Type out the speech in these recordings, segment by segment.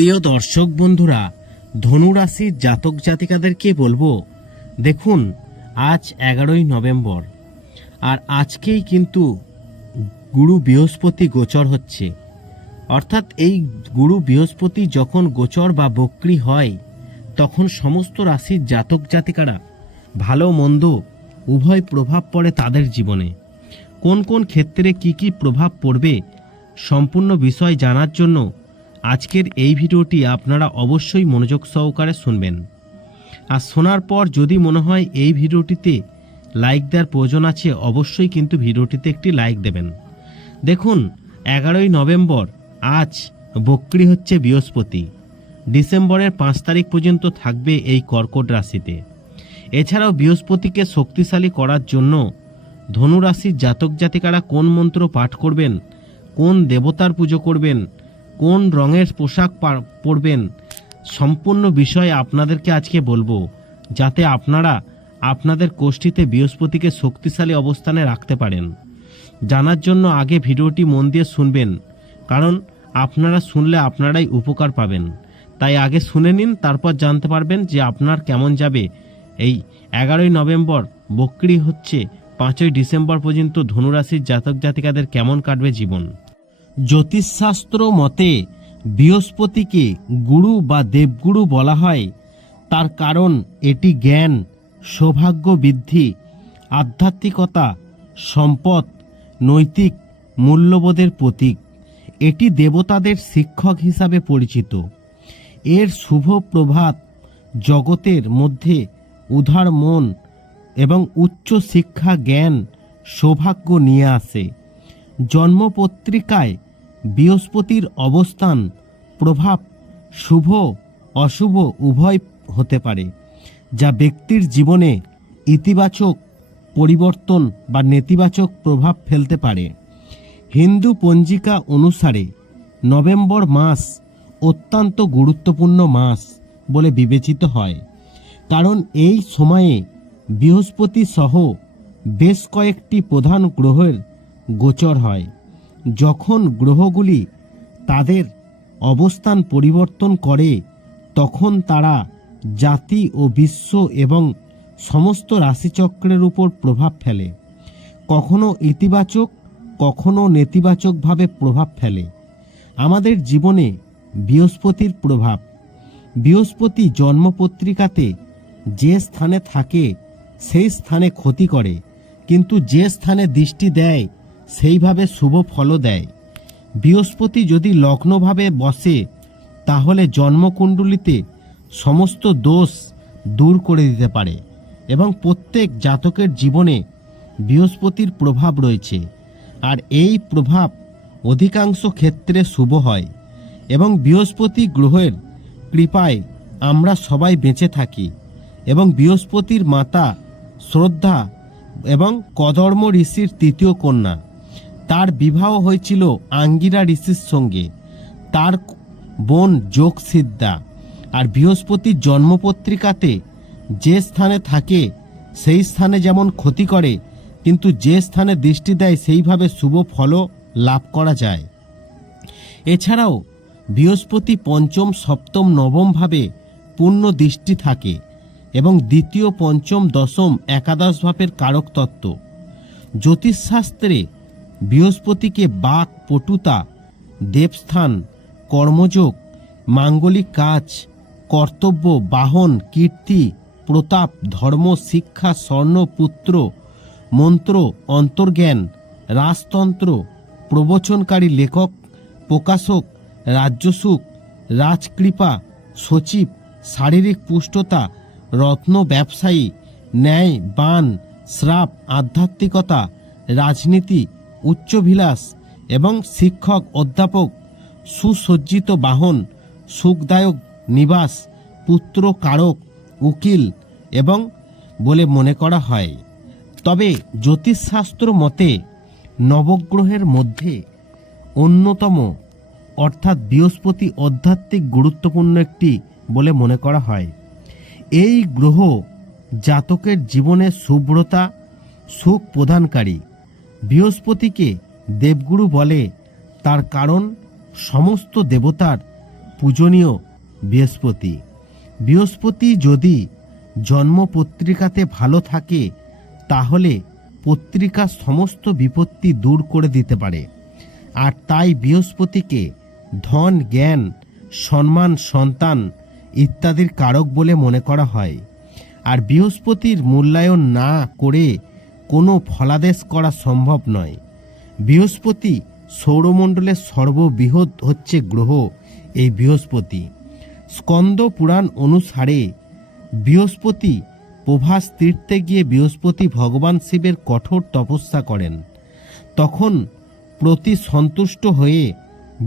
প্রিয় দর্শক বন্ধুরা ধনুরাশির জাতক জাতিকাদেরকে বলব, দেখুন, আজ এগারোই নভেম্বর, আর আজকেই কিন্তু গুরু বৃহস্পতি গোচর হচ্ছে। অর্থাৎ এই গুরু বৃহস্পতি যখন গোচর বা বক্রি হয়, তখন সমস্ত রাশির জাতক জাতিকারা ভালো মন্দ উভয় প্রভাব পড়ে তাদের জীবনে। কোন কোন ক্ষেত্রে কি কি প্রভাব পড়বে, সম্পূর্ণ বিষয় জানার জন্য আজকের এই ভিডিওটি আপনারা অবশ্যই মনোযোগ সহকারে শুনবেন। আর শোনার পর যদি মনে হয় এই ভিডিওটিতে লাইক দেওয়ার প্রয়োজন আছে, অবশ্যই কিন্তু ভিডিওটিতে একটি লাইক দেবেন। দেখুন, এগারোই নভেম্বর, আজ বক্রি হচ্ছে বৃহস্পতি। ডিসেম্বরের পাঁচ তারিখ পর্যন্ত থাকবে এই কর্কট রাশিতে। এছাড়াও বৃহস্পতিকে শক্তিশালী করার জন্য ধনুরাশির জাতক জাতিকারা কোন মন্ত্র পাঠ করবেন, কোন দেবতার পুজো করবেন কোন রঙের পোশাক পরবেন সম্পূর্ণ বিষয় আপনাদেরকে আজকে বলব, যাতে আপনারা আপনাদের কোষ্ঠীতে বৃহস্পতিকে শক্তিশালী অবস্থানে রাখতে পারেন। জানার জন্য আগে ভিডিওটি মন দিয়ে শুনবেন, কারণ আপনারা শুনলে আপনারাই উপকার পাবেন। তাই আগে শুনে নিন, তারপর জানতে পারবেন যে আপনার কেমন যাবে। এই এগারোই নভেম্বর, বকরি হচ্ছে পাঁচই ডিসেম্বর পর্যন্ত ধনুরাশির জাতক জাতিকাদের কেমন কাটবে জীবন। জ্যোতিষশাস্ত্র মতে বৃহস্পতিকে গুরু বা দেবগুরু বলা হয়। তার কারণ এটি জ্ঞান সৌভাগ্য বৃদ্ধি আধ্যাত্মিকতা, সম্পদ, নৈতিক মূল্যবোধের প্রতীক। এটি দেবতাদের শিক্ষক হিসাবে পরিচিত। এর শুভ প্রভাত জগতের মধ্যে উদার মন এবং উচ্চ শিক্ষা, জ্ঞান, সৌভাগ্য নিয়ে আসে। জন্মপত্রিকায় বৃহস্পতির অবস্থান, প্রভাব, শুভ, অশুভ, উভয় হতে পারে, যা ব্যক্তির জীবনে ইতিবাচক পরিবর্তন বা নেতিবাচক প্রভাব ফেলতে পারে। হিন্দু পঞ্জিকা অনুসারে নভেম্বর মাস অত্যন্ত গুরুত্বপূর্ণ মাস বলে বিবেচিত হয়, কারণ এই সময়ে বৃহস্পতি সহ বেশ কয়েকটি প্রধান গ্রহের গোচর হয়। যখন গ্রহগুলি তাদের অবস্থান পরিবর্তন করে, তখন তারা জাতি ও বিশ্ব এবং সমস্ত রাশিচক্রের উপর প্রভাব ফেলে। কখনো ইতিবাচক, কখনো নেতিবাচকভাবে প্রভাব ফেলে। আমাদের জীবনে বৃহস্পতির প্রভাব। বৃহস্পতি জন্মপত্রিকাতে যে স্থানে থাকে, সেই স্থানে ক্ষতি করে। কিন্তু যে স্থানে দৃষ্টি দেয় সেইভাবে শুভ ফলও দেয়। বৃহস্পতি যদি লগ্নভাবে বসে, তাহলে জন্মকুণ্ডলিতে সমস্ত দোষ দূর করে দিতে পারে এবং প্রত্যেক জাতকের জীবনে বৃহস্পতির প্রভাব রয়েছে। আর এই প্রভাব অধিকাংশ ক্ষেত্রে শুভ হয় এবং বৃহস্পতি গ্রহের কৃপায় আমরা সবাই বেঁচে থাকি এবং বৃহস্পতির মাতা শ্রদ্ধা এবং কদর্ম ঋষির তৃতীয় কন্যা। তার বিবাহ হয়েছিল আঙ্গিরা ঋষির সঙ্গে। তার বোন যোগ সিদ্ধা আর বৃহস্পতির জন্মপত্রিকাতে যে স্থানে থাকে সেই স্থানে যেমন ক্ষতি করে, কিন্তু যে স্থানে দৃষ্টি দেয় সেইভাবে শুভ ফলও লাভ করা যায়। এছাড়াও বৃহস্পতি পঞ্চম, সপ্তম, নবম ভাবে পূর্ণ দৃষ্টি থাকে এবং দ্বিতীয়, পঞ্চম, দশম, একাদশ ভাবের কারক তত্ত্ব। জ্যোতিষশাস্ত্রে বৃহস্পতিকে বাক, পটুতা, দেবস্থান, কর্মযোগ, মাঙ্গলিক কাজ, কর্তব্য, বাহন, কীর্তি, প্রতাপ, ধর্ম, শিক্ষা, স্বর্ণ, পুত্র, মন্ত্র, অন্তর্জ্ঞান, রাজতন্ত্র, প্রবচনকারী লেখক, প্রকাশক, রাজ্যসুখ, রাজকৃপা, সচিব, শারীরিক পুষ্টতা, রত্ন, ব্যবসায়ী, ন্যায়, বান, শ্রাপ, আধ্যাত্মিকতা, রাজনীতি উচ্চভিলাষ এবং শিক্ষক অধ্যাপক, সুসজ্জিত বাহন, সুখদায়ক নিবাস, পুত্র কারক, উকিল এবং বলে মনে করা হয়। তবে জ্যোতিষশাস্ত্র মতে নবগ্রহের মধ্যে অন্যতম, অর্থাৎ বৃহস্পতি আধ্যাত্মিক গুরুত্বপূর্ণ একটি বলে মনে করা হয়। এই গ্রহ জাতকের জীবনে শুভ্রতা সুখ প্রদানকারী। বৃহস্পতিকে দেবগুরু বলে। তার কারণ সমস্ত দেবতার পূজনীয় বৃহস্পতি। বৃহস্পতি যদি জন্ম পত্রিকাতে ভালো থাকে, তাহলে পত্রিকা সমস্ত বিপত্তি দূর করে দিতে পারে। আর তাই বৃহস্পতিকে ধন, জ্ঞান, সম্মান, সন্তান ইত্যাদির কারক বলে মনে করা হয়। আর বৃহস্পতির মূল্যায়ন না করে কোনো ফলাদেশ করা সম্ভব নয়। বৃহস্পতি সৌরমণ্ডলের সর্ববৃহৎ হচ্ছে গ্রহ, এই বৃহস্পতি। স্কন্দ পুরাণ অনুসারে বৃহস্পতি প্রভাস তীর্থে গিয়ে বৃহস্পতি ভগবান শিবের কঠোর তপস্যা করেন। তখন প্রতি সন্তুষ্ট হয়ে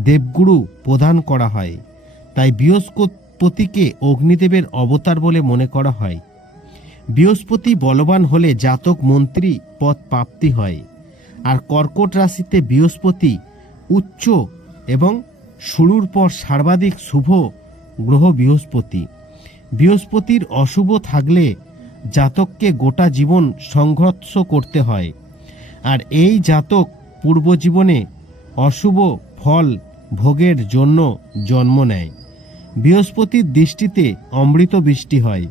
দেবগুরু প্রদান করা হয়। তাই বৃহস্পতিকে অগ্নিদেবের অবতার বলে মনে করা হয়। বৃহস্পতি বলবান হলে জাতক মন্ত্রী পদ প্রাপ্তি হয়, আর কর্কট রাশিতে বৃহস্পতি উচ্চ এবং শুরুর পর সর্বাধিক শুভ গ্রহ বৃহস্পতি। বৃহস্পতির অশুভ থাকলে জাতককে গোটা জীবন সংঘর্ষ করতে হয়, আর এই জাতক পূর্বজীবনে অশুভ ফল ভোগের জন্য জন্ম নেয়। বৃহস্পতির দৃষ্টিতে অমৃত বৃষ্টি হয়।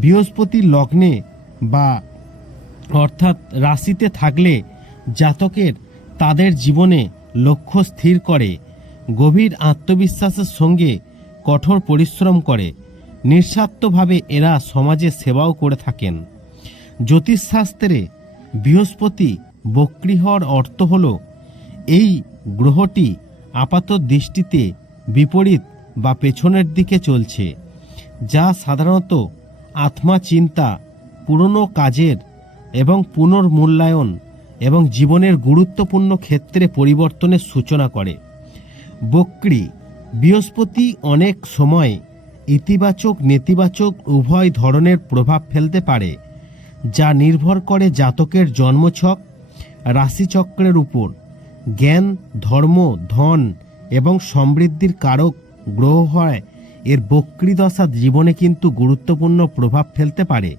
বৃহস্পতি লগ্নে বা অর্থাৎ রাশিতে থাকলে জাতকের তাদের জীবনে লক্ষ্য স্থির করে, গভীর আত্মবিশ্বাসের সঙ্গে কঠোর পরিশ্রম করে, নিঃস্বার্থভাবে এরা সমাজে সেবাও করে থাকেন। জ্যোতিষশাস্ত্রে বৃহস্পতি বক্রী হওয়ার অর্থ হল, এই গ্রহটি আপাত দৃষ্টিতে বিপরীত বা পেছনের দিকে চলছে, যা সাধারণত আত্মা চিন্তা পুরনো কাজের এবং পুনর্মূল্যায়ন এবং জীবনের গুরুত্বপূর্ণ ক্ষেত্রে পরিবর্তনের সূচনা করে। বক্রি, বৃহস্পতি অনেক সময় ইতিবাচক, নেতিবাচক, উভয় ধরনের প্রভাব ফেলতে পারে, যা নির্ভর করে জাতকের জন্মছক, রাশিচক্রের উপর। জ্ঞান, ধর্ম, ধন এবং সমৃদ্ধির কারক গ্রহ হয় এর বক্রী দশা জীবনে কিন্তু গুরুত্বপূর্ণ প্রভাব ফেলতে পারে।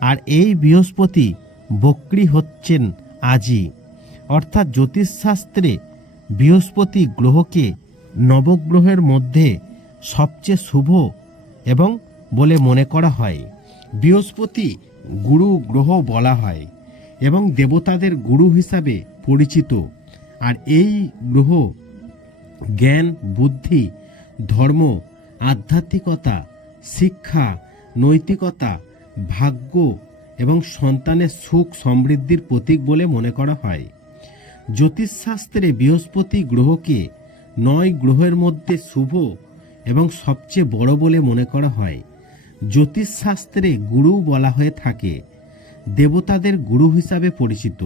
আর এই বৃহস্পতি বক্রী হচ্ছেন আজই অর্থাৎ জ্যোতিষশাস্ত্রে বৃহস্পতি গ্রহকে নবগ্রহের মধ্যে সবচেয়ে শুভ এবং বলে মনে করা হয়। বৃহস্পতি গুরু গ্রহ বলা হয় এবং দেবতাদের গুরু হিসাবে পরিচিত। আর এই গ্রহ জ্ঞান, বুদ্ধি, ধর্ম আধ্যাত্মিকতা, শিক্ষা, নৈতিকতা, ভাগ্য এবং সন্তানের সুখ সমৃদ্ধির প্রতীক বলে মনে করা হয়। জ্যোতিষশাস্ত্রে বৃহস্পতি গ্রহকে নয় গ্রহের মধ্যে শুভ এবং সবচেয়ে বড় বলে মনে করা হয়। জ্যোতিষশাস্ত্রে গুরু বলা হয়ে থাকে, দেবতাদের গুরু হিসাবে পরিচিত।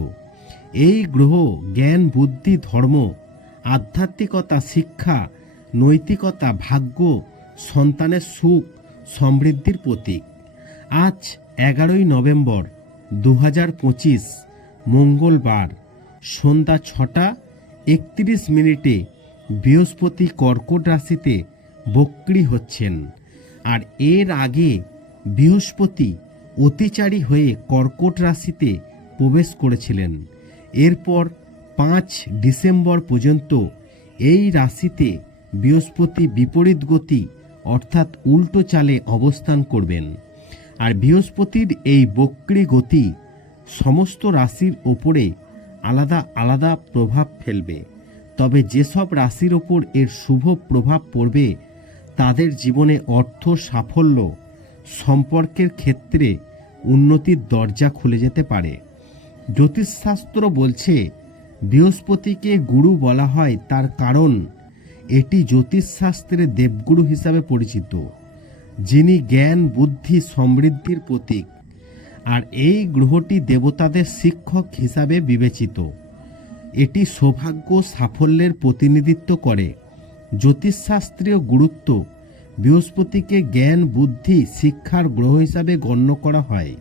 এই গ্রহ জ্ঞান, বুদ্ধি, ধর্ম, আধ্যাত্মিকতা, শিক্ষা, নৈতিকতা, ভাগ্য সন্তানের সুখ সমৃদ্ধির প্রতীক। আজ এগারোই নভেম্বর দু হাজার পঁচিশ, মঙ্গলবার, সন্ধ্যা ছটা একত্রিশ মিনিটে বৃহস্পতি কর্কট রাশিতে বক্রী হচ্ছেন। আর এর আগে বৃহস্পতি অতিচারী হয়ে কর্কট রাশিতে প্রবেশ করেছিলেন। এরপর পাঁচ ডিসেম্বর পর্যন্ত এই রাশিতে বৃহস্পতি বিপরীত গতি অর্থাৎ উল্টো চালে অবস্থান করবেন। আর বৃহস্পতির এই বক্রী গতি সমস্ত রাশির ওপরে আলাদা আলাদা প্রভাব ফেলবে। তবে যেসব রাশির ওপর এর শুভ প্রভাব পড়বে, তাদের জীবনে অর্থ সাফল্য সম্পর্কের ক্ষেত্রে উন্নতির দরজা খুলে যেতে পারে। জ্যোতিষশাস্ত্র বলছে, বৃহস্পতিকে গুরু বলা হয় তার কারণ এটি জ্যোতিষশাস্ত্রে দেবগুরু হিসাবে পরিচিত, যিনি জ্ঞান, বুদ্ধি, সমৃদ্ধির প্রতীক, আর এই গ্রহটি দেবতাদের শিক্ষক হিসাবে বিবেচিত। এটি সৌভাগ্য সাফল্যের প্রতিনিধিত্ব করে। জ্যোতিষশাস্ত্রীয় গুরুত্ব বৃহস্পতিকে জ্ঞান, বুদ্ধি, শিক্ষার গ্রহ হিসাবে গণ্য করা হয়।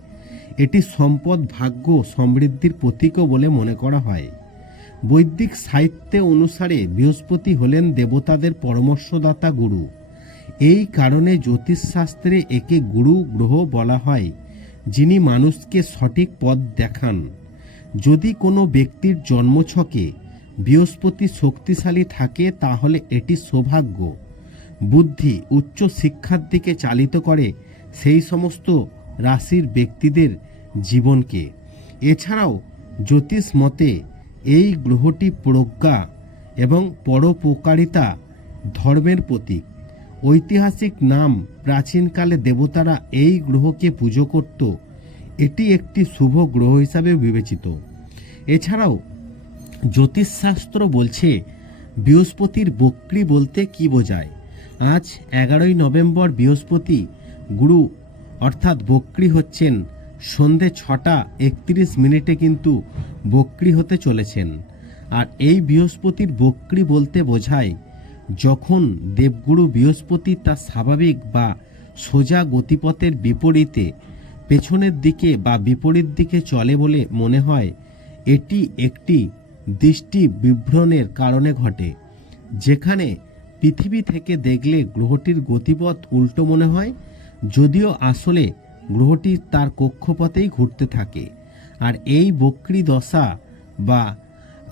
এটি সম্পদ, ভাগ্য, সমৃদ্ধির প্রতীকও বলে মনে করা হয়। বৈদিক সাহিত্যে অনুসারে বৃহস্পতি হলেন দেবতাদের পরামর্শদাতা গুরু। এই কারণে জ্যোতিষশাস্ত্রে একে গুরু গ্রহ বলা হয়, যিনি মানুষকে সঠিক পথ দেখান। যদি কোনো ব্যক্তির জন্মছকে বৃহস্পতি শক্তিশালী থাকে, তাহলে এটি সৌভাগ্য। বুদ্ধি উচ্চ শিক্ষার দিকে চালিত করে সেই সমস্ত রাশির ব্যক্তিদের জীবনকে। এছাড়াও জ্যোতিষ মতে এই গ্রহটি প্রজ্ঞা এবং পরোপকারিতা ধর্মের প্রতীক। ঐতিহাসিক নাম প্রাচীনকালে দেবতারা এই গ্রহকে পুজো করত। এটি একটি শুভ গ্রহ হিসাবে বিবেচিত। এছাড়াও জ্যোতিষশাস্ত্র বলছে, বৃহস্পতির বক্রি বলতে কি বোঝায়? আজ এগারোই নভেম্বর বৃহস্পতি গুরু অর্থাৎ বক্রি হচ্ছেন সন্ধে ছটা একত্রিশ মিনিটে কিন্তু বক্রি হতে চলেছেন। আর এই বৃহস্পতির বক্রি বলতে বোঝায়, যখন দেবগুরু বৃহস্পতি তার স্বাভাবিক বা সোজা গতিপথের বিপরীতে পেছনের দিকে বা বিপরীত দিকে চলে বলে মনে হয়, এটি একটি দৃষ্টি বিভ্রণের কারণে ঘটে, যেখানে পৃথিবী থেকে দেখলে গ্রহটির গতিপথ উল্টো মনে হয়, যদিও আসলে গ্রহটি তার কক্ষপথেই ঘুরতে থাকে। আর এই বক্রি দশা বা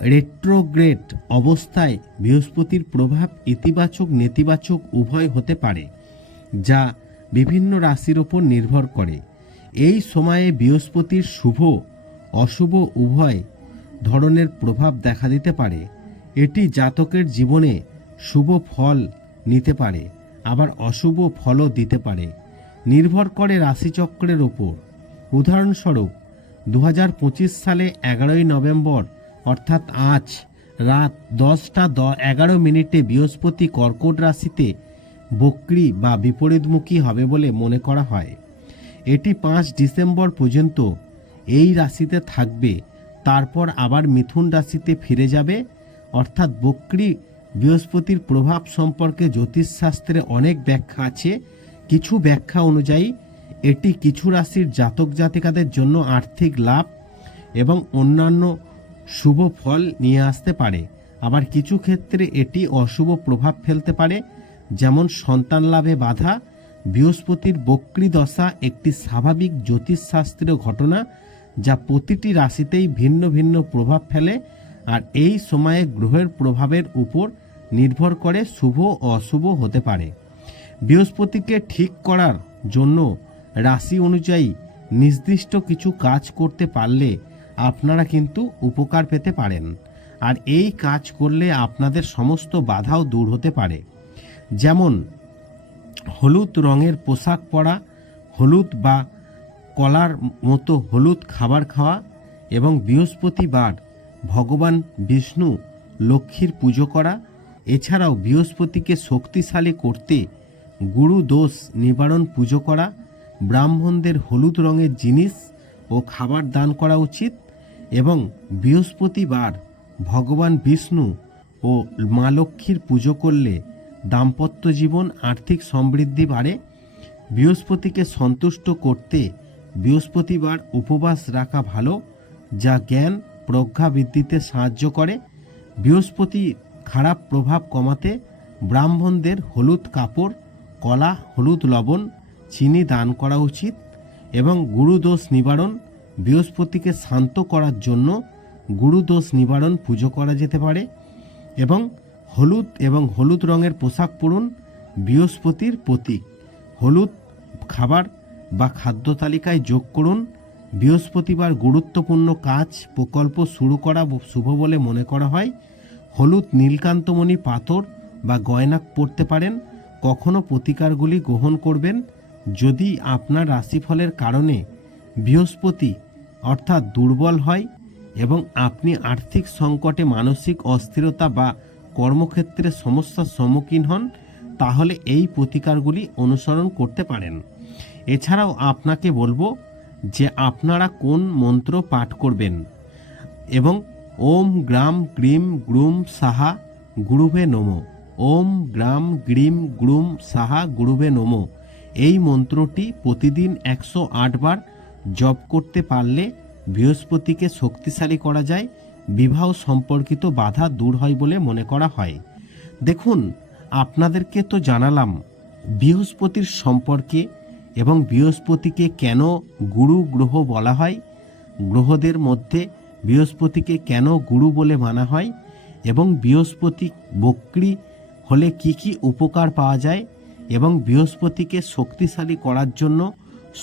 রেট্রোগ্রেড অবস্থায় বৃহস্পতির প্রভাব ইতিবাচক নেতিবাচক উভয় হতে পারে, যা বিভিন্ন রাশির ওপর নির্ভর করে। এই সময়ে বৃহস্পতির শুভ, অশুভ উভয় ধরনের প্রভাব দেখা দিতে পারে। এটি জাতকের জীবনে শুভ ফল নিতে পারে, আবার অশুভ ফলও দিতে পারে। নির্ভর করে রাশিচক্রের ওপর। উদাহরণস্বরূপ দু হাজার পঁচিশ সালে এগারোই নভেম্বর, অর্থাৎ আজ রাত দশটা দ, এগারো মিনিটে বৃহস্পতি কর্কট রাশিতে বক্রি বা বিপরীতমুখী হবে বলে মনে করা হয়। এটি পাঁচ ডিসেম্বর পর্যন্ত এই রাশিতে থাকবে, তারপর আবার মিথুন রাশিতে ফিরে যাবে। অর্থাৎ বক্রি বৃহস্পতির প্রভাব সম্পর্কে জ্যোতিষশাস্ত্রে অনেক ব্যাখ্যা আছে। কিছু ব্যাখ্যা অনুযায়ী এটি কিছু রাশির জাতক জাতিকাদের জন্য আর্থিক লাভ এবং অন্যান্য শুভ ফল নিয়ে আসতে পারে। আবার কিছু ক্ষেত্রে এটি অশুভ প্রভাব ফেলতে পারে, যেমন সন্তান লাভে বাধা, বৃহস্পতির বক্রি দশা একটি স্বাভাবিক জ্যোতিষশাস্ত্রীয় ঘটনা যা প্রতিটি রাশিতেই ভিন্ন ভিন্ন প্রভাব ফেলে আর এই সময়ে গ্রহের প্রভাবের উপর নির্ভর করে শুভ অশুভ হতে পারে। বৃহস্পতিকে ঠিক করার জন্য রাশি অনুযায়ী নির্দিষ্ট কিছু কাজ করতে পারলে আপনারা কিন্তু উপকার পেতে পারেন। আর এই কাজ করলে আপনাদের সমস্ত বাধাও দূর হতে পারে। যেমন, হলুদ রঙের পোশাক পরা, হলুদ বা কলার মতো হলুদ খাবার খাওয়া এবং বৃহস্পতিবার ভগবান বিষ্ণু লক্ষ্মীর পুজো করা। এছাড়াও বৃহস্পতিকে শক্তিশালী করতে গুরু দোষ নিবারণ পুজো করা ব্রাহ্মণদের হলুদ রঙের জিনিস ও খাবার দান করা উচিত এবং বৃহস্পতিবার ভগবান বিষ্ণু ও মা লক্ষ্মীর পুজো করলে দাম্পত্য জীবন আর্থিক সমৃদ্ধি বাড়ে। বৃহস্পতিকে সন্তুষ্ট করতে বৃহস্পতিবার উপবাস রাখা ভালো, যা জ্ঞান, প্রজ্ঞা বৃদ্ধিতে সাহায্য করে। বৃহস্পতি খারাপ প্রভাব কমাতে ব্রাহ্মণদের হলুদ কাপড়, কলা, হলুদ লবণ চিনি দান করা উচিত এবং গুরুদোষ নিবারণ বৃহস্পতিকে শান্ত করার জন্য গুরুদোষ নিবারণ পুজো করা যেতে পারে এবং হলুদ এবং হলুদ রঙের পোশাক পরুন বৃহস্পতির প্রতীক। হলুদ খাবার বা খাদ্য তালিকায় যোগ করুন। বৃহস্পতিবার গুরুত্বপূর্ণ কাজ, প্রকল্প শুরু করা শুভ বলে মনে করা হয়। হলুদ নীলকান্তমণি পাথর বা গয়না পরতে পারেন। কখনো প্রতিকারগুলি গ্রহণ করবেন। যদি আপনার রাশিফলের কারণে বৃহস্পতি অর্থাৎ দুর্বল হয় এবং আপনি আর্থিক সংকটে মানসিক অস্থিরতা বা কর্মক্ষেত্রে সমস্যার সম্মুখীন হন, তাহলে এই প্রতিকারগুলি অনুসরণ করতে পারেন। এছাড়াও আপনাকে বলব যে আপনারা কোন মন্ত্র পাঠ করবেন এবং ওম গ্রাম গ্রিম গ্রুম সাহা গুরুভে নমো। ওম গ্রাম গ্রিম গ্রুম সাহা গুরুভে নমো। এই মন্ত্রটি প্রতিদিন একশো বার জপ করতে পারলে বৃহস্পতিকে শক্তিশালী করা যায়, বিবাহ সম্পর্কিত বাধা দূর হয় বলে মনে করা হয়। দেখুন, আপনাদেরকে তো জানালাম, বৃহস্পতির সম্পর্কে এবং বৃহস্পতিকে কেন গুরু গ্রহ বলা হয়, গ্রহদের মধ্যে বৃহস্পতিকে কেন গুরু বলে মানা হয় এবং বৃহস্পতি বক্রি হলে কি কি উপকার পাওয়া যায় এবং বৃহস্পতিকে শক্তিশালী করার জন্য,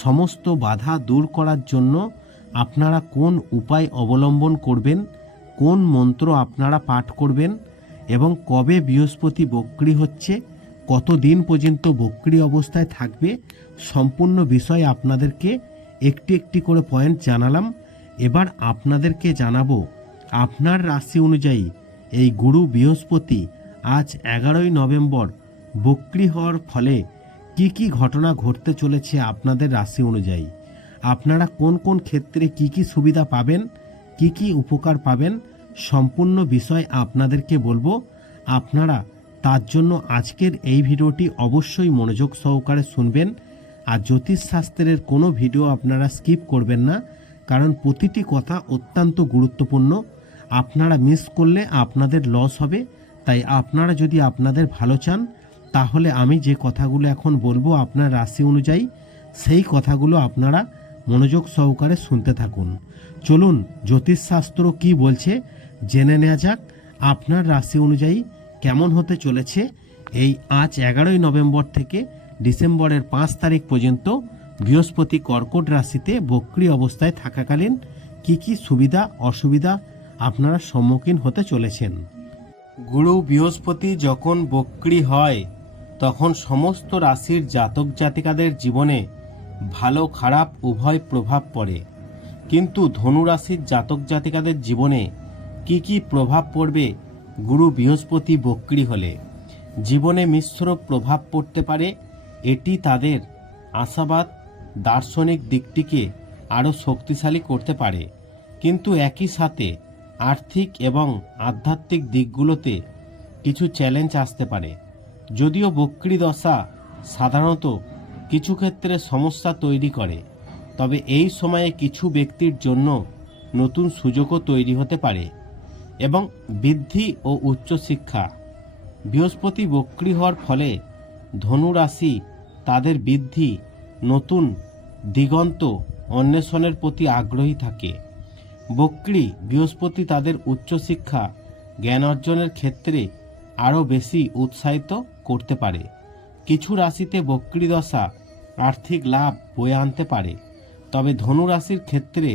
সমস্ত বাধা দূর করার জন্য আপনারা কোন উপায় অবলম্বন করবেন, কোন মন্ত্র আপনারা পাঠ করবেন, এবং কবে বৃহস্পতি বক্রি হচ্ছে কত দিন পর্যন্ত বক্রি অবস্থায় থাকবে, সম্পূর্ণ বিষয় আপনাদেরকে একটি একটি করে পয়েন্ট জানালাম। এবার আপনাদেরকে জানাব, আপনার রাশি অনুযায়ী এই গুরু বৃহস্পতি আজ এগারোই নভেম্বর বক্রি হওয়ার ফলে কি কি ঘটনা ঘটতে চলেছে আপনাদের রাশি অনুযায়ী? আপনারা কোন কোন ক্ষেত্রে কি কি সুবিধা পাবেন, কি কি উপকার পাবেন, সম্পূর্ণ বিষয় আপনাদেরকে বলব। আপনারা তার জন্য আজকের এই ভিডিওটি অবশ্যই মনোযোগ সহকারে শুনবেন। আর জ্যোতিষশাস্ত্রের কোনো ভিডিও আপনারা স্কিপ করবেন না, কারণ প্রতিটি কথা অত্যন্ত গুরুত্বপূর্ণ। আপনারা মিস করলে আপনাদের লস হবে, তাই আপনারা যদি আপনাদের ভালো চান তাহলে আমি যে কথাগুলো এখন বলব আপনার রাশি অনুযায়ী, সেই কথাগুলো আপনারা মনোযোগ সহকারে শুনতে থাকুন। চলুন, জ্যোতিষশাস্ত্র কি বলছে জেনে নেওয়া যাক। আপনার রাশি অনুযায়ী কেমন হতে চলেছে এই আজ এগারোই নভেম্বর থেকে ডিসেম্বরের পাঁচ তারিখ পর্যন্ত বৃহস্পতি কর্কট রাশিতে বক্রি অবস্থায় থাকাকালীন কি কি সুবিধা, অসুবিধা আপনারা সম্মুখীন হতে চলেছেন? গুরু বৃহস্পতি যখন বক্রি হয় তখন সমস্ত রাশির জাতক জাতিকাদের জীবনে ভালো খারাপ উভয় প্রভাব পড়ে। কিন্তু ধনু রাশির জাতক জাতিকাদের জীবনে কি কি প্রভাব পড়বে গুরু বৃহস্পতি বক্রি হলে? জীবনে মিশ্র প্রভাব পড়তে পারে, এটি তাদের আশাবাদ দার্শনিক দিকটিকে আরও শক্তিশালী করতে পারে। কিন্তু একই সাথে আর্থিক এবং আধ্যাত্মিক দিকগুলোতে কিছু চ্যালেঞ্জ আসতে পারে। যদিও বক্রি দশা সাধারণত কিছু ক্ষেত্রে সমস্যা তৈরি করে, তবে এই সময়ে কিছু ব্যক্তির জন্য নতুন সুযোগও তৈরি হতে পারে এবং বৃদ্ধি ও উচ্চশিক্ষা বৃহস্পতি বক্রি হওয়ার ফলে ধনুরাশি তাদের বৃদ্ধি, নতুন দিগন্ত অন্বেষণের প্রতি আগ্রহী থাকে। বক্রি বৃহস্পতি তাদের উচ্চশিক্ষা জ্ঞান অর্জনের ক্ষেত্রে আরও বেশি উৎসাহিত করতে পারে। কিছু রাশিতে বক্রি দশা আর্থিক লাভ বয়ে আনতে পারে। তবে ধনু রাশির ক্ষেত্রে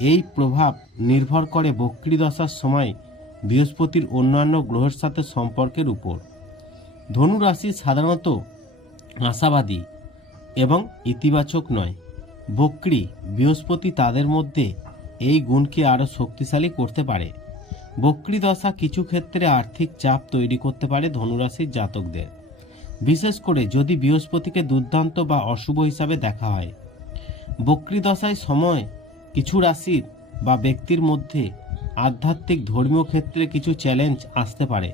এই প্রভাব নির্ভর করে বক্রি দশার সময় বৃহস্পতির অন্যান্য গ্রহের সাথে সম্পর্কের উপর। ধনু রাশি সাধারণত আশাবাদী এবং ইতিবাচক নয়। বক্রি বৃহস্পতি তাদের মধ্যে এই গুণকে আরও শক্তিশালী করতে পারে। বক্রি দশা কিছু ক্ষেত্রে আর্থিক চাপ তৈরি করতে পারে ধনুরাশির জাতকদের। বিশেষ করে যদি বৃহস্পতিকে দুর্দান্ত বা অশুভ হিসাবে দেখা হয়। বক্রি দশায় সময়, কিছু রাশির বা ব্যক্তির মধ্যে আধ্যাত্মিক ধর্মীয় ক্ষেত্রে কিছু চ্যালেঞ্জ আসতে পারে।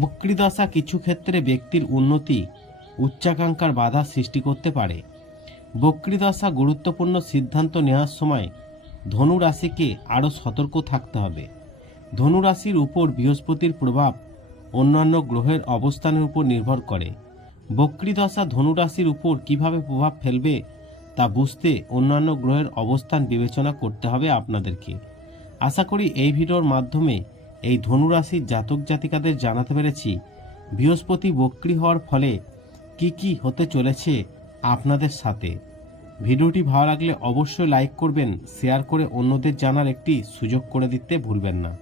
বক্রি দশা কিছু ক্ষেত্রে ব্যক্তির উন্নতি, উচ্চাকাঙ্ক্ষার বাধা সৃষ্টি করতে পারে। বক্রি দশা গুরুত্বপূর্ণ সিদ্ধান্ত নেওয়ার সময় ধনু রাশিকে আরও সতর্ক থাকতে হবে। ধনু রাশির উপর বৃহস্পতির প্রভাব অন্যান্য গ্রহের অবস্থানের উপর নির্ভর করে। বক্রি ধনুরাশির উপর কীভাবে প্রভাব ফেলবে তা বুঝতে অন্যান্য গ্রহের অবস্থান বিবেচনা করতে হবে আপনাদেরকে। আশা করি এই ভিডিওর মাধ্যমে এই ধনুরাশির জাতক জাতিকাদের জানাতে পেরেছি। বৃহস্পতি বক্রি হওয়ার ফলে কি কি হতে চলেছে আপনাদের সাথে। ভিডিওটি ভালো লাগলে অবশ্যই লাইক করবেন, শেয়ার করে অন্যদের জানার একটি সুযোগ করে দিতে ভুলবেন না।